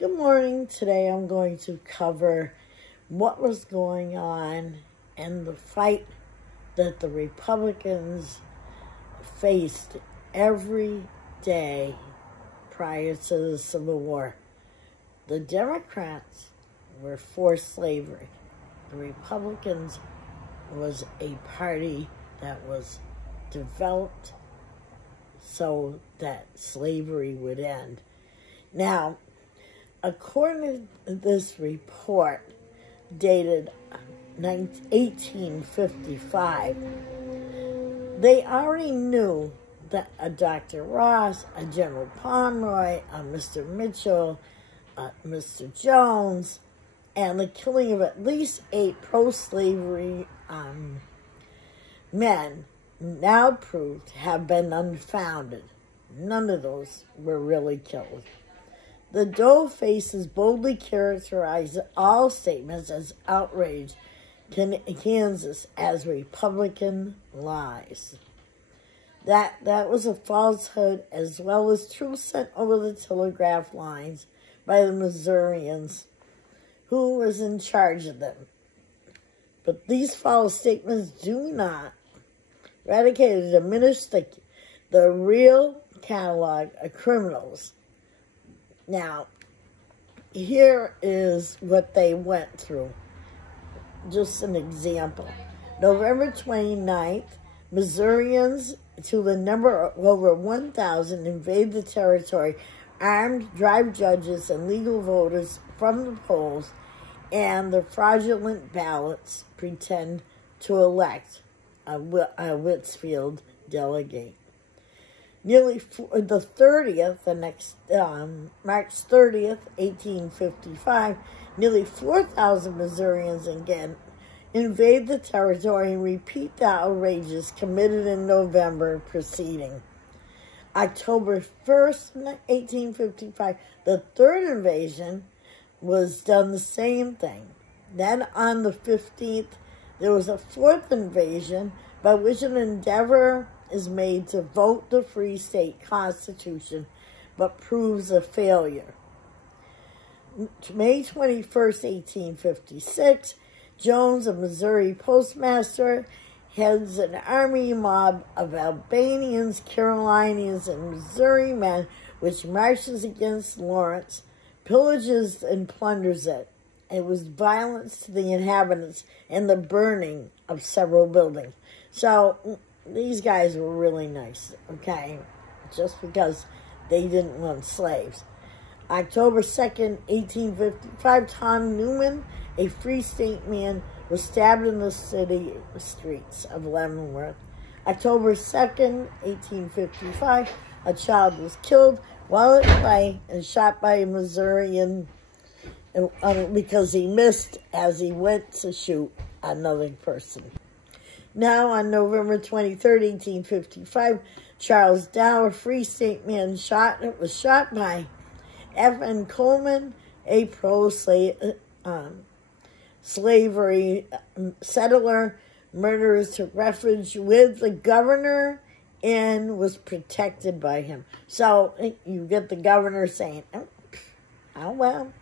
Good morning. Today I'm going to cover what was going on and the fight that the Republicans faced every day prior to the Civil War. The Democrats were for slavery. The Republicans was a party that was developed so that slavery would end. Now, according to this report dated 1855, they already knew that a Dr. Ross, a General Pomeroy, a Mr. Mitchell, Mr. Jones, and the killing of at least 8 pro-slavery men now proved to have been unfounded. None of those were really killed. The Doe faces boldly characterized all statements as outrage, Kansas as Republican lies. That was a falsehood as well as truth sent over the telegraph lines by the Missourians, who was in charge of them. But these false statements do not eradicate or diminish the real catalog of criminals. Now, here is what they went through. Just an example. November 29th, Missourians, to the number of over 1,000, invade the territory, armed, drive judges and legal voters from the polls, and the fraudulent ballots pretend to elect a Whitfield delegate. Nearly the 30th, March 30th, 1855, nearly 4,000 Missourians again invade the territory and repeat the outrages committed in November preceding. October 1st, 1855, the third invasion was done the same thing. Then on the 15th, there was a fourth invasion by which an endeavor is made to vote the Free State Constitution, but proves a failure. May 21st, 1856, Jones, a Missouri postmaster, heads an army mob of Albanians, Carolinians, and Missouri men, which marches against Lawrence, pillages and plunders it. It was violence to the inhabitants and the burning of several buildings. So these guys were really nice, okay, just because they didn't want slaves. October 2nd, 1855, Tom Newman, a Free State man, was stabbed in the city streets of Leavenworth. October 2nd, 1855, a child was killed while at play and shot by a Missourian because he missed as he went to shoot another person. Now, on November 23rd, 1855, Charles Dow, a Free State man, was shot by F.N. Coleman, a pro-slavery settler. Murderers took refuge with the governor and was protected by him. So you get the governor saying, oh well.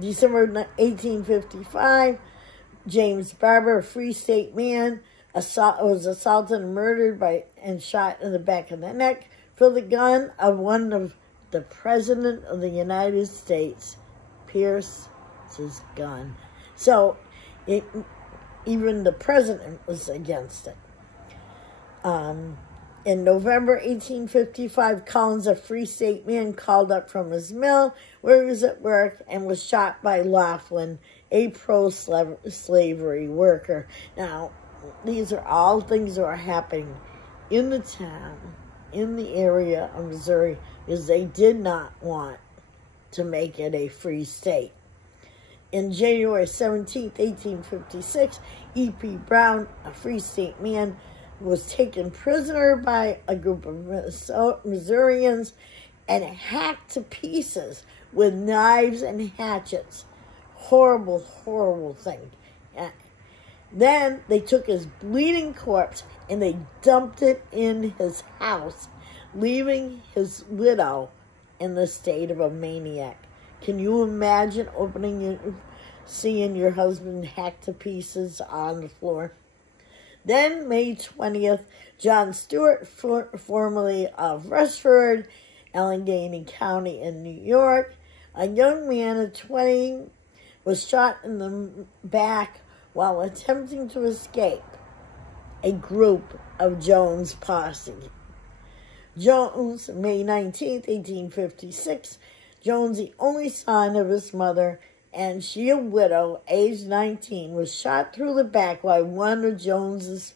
December 1855, James Barber, a Free State man, was assaulted and murdered and shot in the back of the neck for the gun of one of the President of the United States, Pierce's gun. So even the President was against it. In November 1855, Collins, a Free State man, called up from his mill where he was at work and was shot by Laughlin, a pro-slavery worker. Now, these are all things that are happening in the town, in the area of Missouri, because they did not want to make it a free state. In January 17th, 1856, E.P. Brown, a Free State man, was taken prisoner by a group of Missourians and hacked to pieces with knives and hatchets. Horrible, horrible thing. Then they took his bleeding corpse and they dumped it in his house, leaving his widow in the state of a maniac. Can you imagine seeing your husband hacked to pieces on the floor? Then, May 20th, John Stewart, formerly of Rushford, Allegheny County in New York, a young man of 20 was shot in the back while attempting to escape a group of Jones' posse. Jones, May 19, 1856, Jones, the only son of his mother, and she a widow, aged 19, was shot through the back by one of Jones's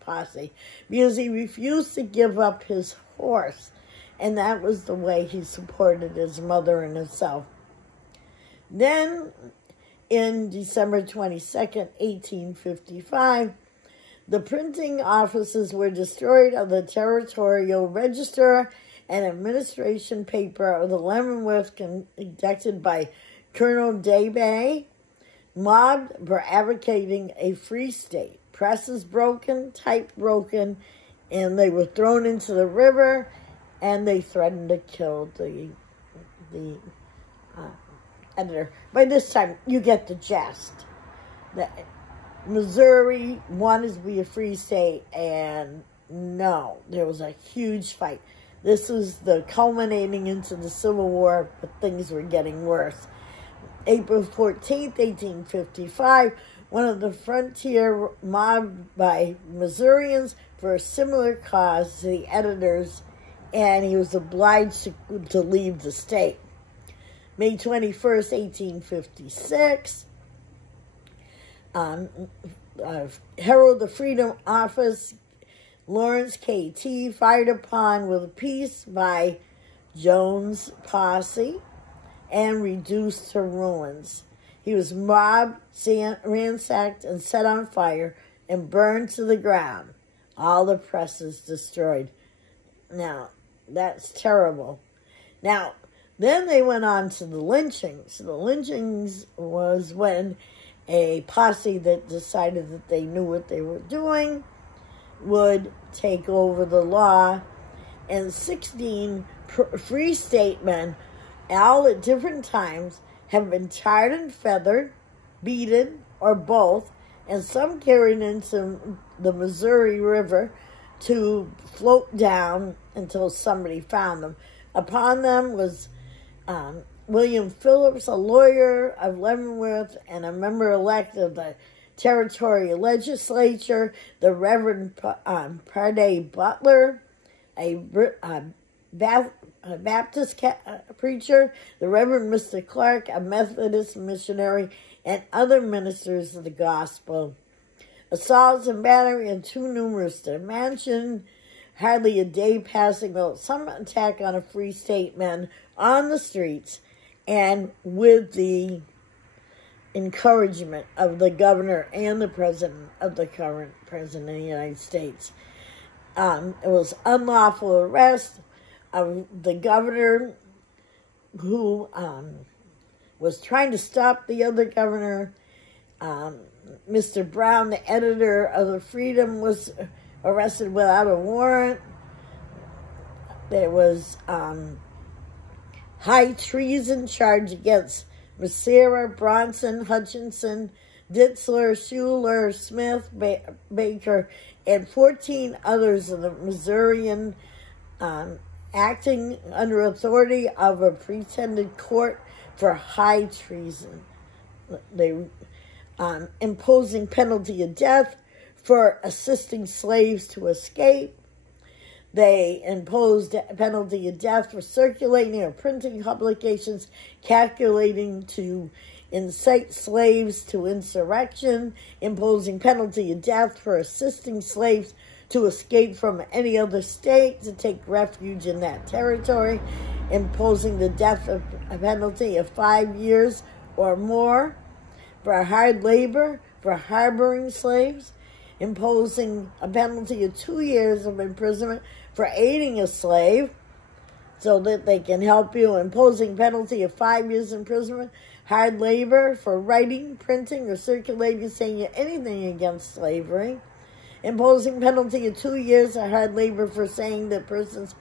posse because he refused to give up his horse, and that was the way he supported his mother and himself. Then, in December 22nd, 1855, the printing offices were destroyed of the Territorial Register and Administration paper of the Leavenworth, conducted by Colonel Daybay, mobbed for advocating a free state. Presses broken, type broken, and they were thrown into the river, and they threatened to kill the editor. By this time, you get the gist. Missouri wanted to be a free state, and no, there was a huge fight. This was the culminating into the Civil War, but things were getting worse. April 14th, 1855, one of the frontier mobbed by Missourians for a similar cause to the editors, and he was obliged to leave the state. May 21st, 1856, Herald of Freedom Office, Lawrence K.T., fired upon with a piece by Jones' posse and reduced to ruins. He was mobbed, ransacked, and set on fire and burned to the ground. All the presses destroyed. Now, that's terrible. Now, then they went on to the lynchings. The lynchings was when a posse that decided that they knew what they were doing would take over the law, and 16 free state men, all at different times, have been tarred and feathered, beaten, or both, and some carried into the Missouri River to float down until somebody found them. Upon them was William Phillips, a lawyer of Leavenworth and a member-elect of the Territorial Legislature, the Reverend Pardee Butler, a Baptist preacher, the Reverend Mr. Clark, a Methodist missionary, and other ministers of the gospel. Assaults and battery are too numerous to mention. Hardly a day passing without some attack on a free state man on the streets, and with the encouragement of the governor and the president of the current president of the United States. It was unlawful arrest of the governor who was trying to stop the other governor. Mr. Brown, the editor of the Freedom, was arrested without a warrant. There was high treason charge against Mercer, Bronson, Hutchinson, Ditzler, Schuler, Smith, Baker, and 14 others of the Missourian acting under authority of a pretended court for high treason. They imposing penalty of death for assisting slaves to escape. They imposed a penalty of death for circulating or printing publications calculating to incite slaves to insurrection, imposing penalty of death for assisting slaves to escape from any other state to take refuge in that territory, imposing the death penalty of 5 years or more for hard labor for harboring slaves, imposing a penalty of 2 years of imprisonment for aiding a slave so that they can help you, imposing penalty of 5 years imprisonment, hard labor for writing, printing, or circulating, saying anything against slavery, imposing penalty of 2 years of hard labor for saying that persons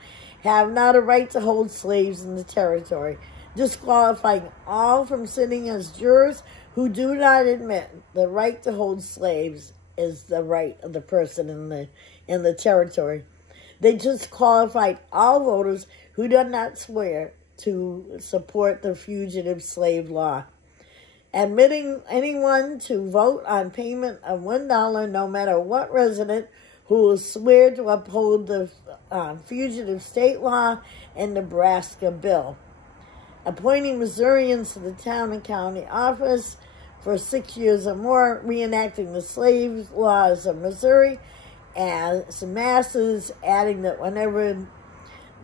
have not a right to hold slaves in the territory. disqualifying all from sitting as jurors who do not admit the right to hold slaves is the right of the person in the territory. They disqualified all voters who did not swear to support the fugitive slave law, admitting anyone to vote on payment of $1, no matter what resident, who will swear to uphold the fugitive state law and Nebraska bill, appointing Missourians to the town and county office for 6 years or more, reenacting the slave laws of Missouri as masses, adding that whenever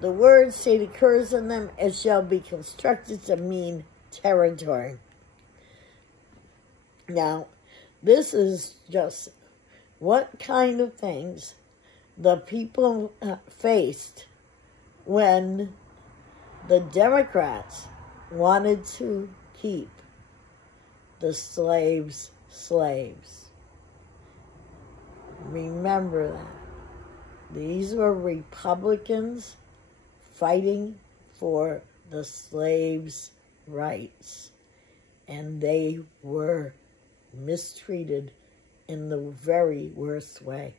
the word state occurs in them, it shall be constructed to mean territory. Now, this is just what kind of things the people faced when the Democrats wanted to keep the slaves slaves. Remember that. These were Republicans fighting for the slaves' rights, and they were mistreated in the very worst way.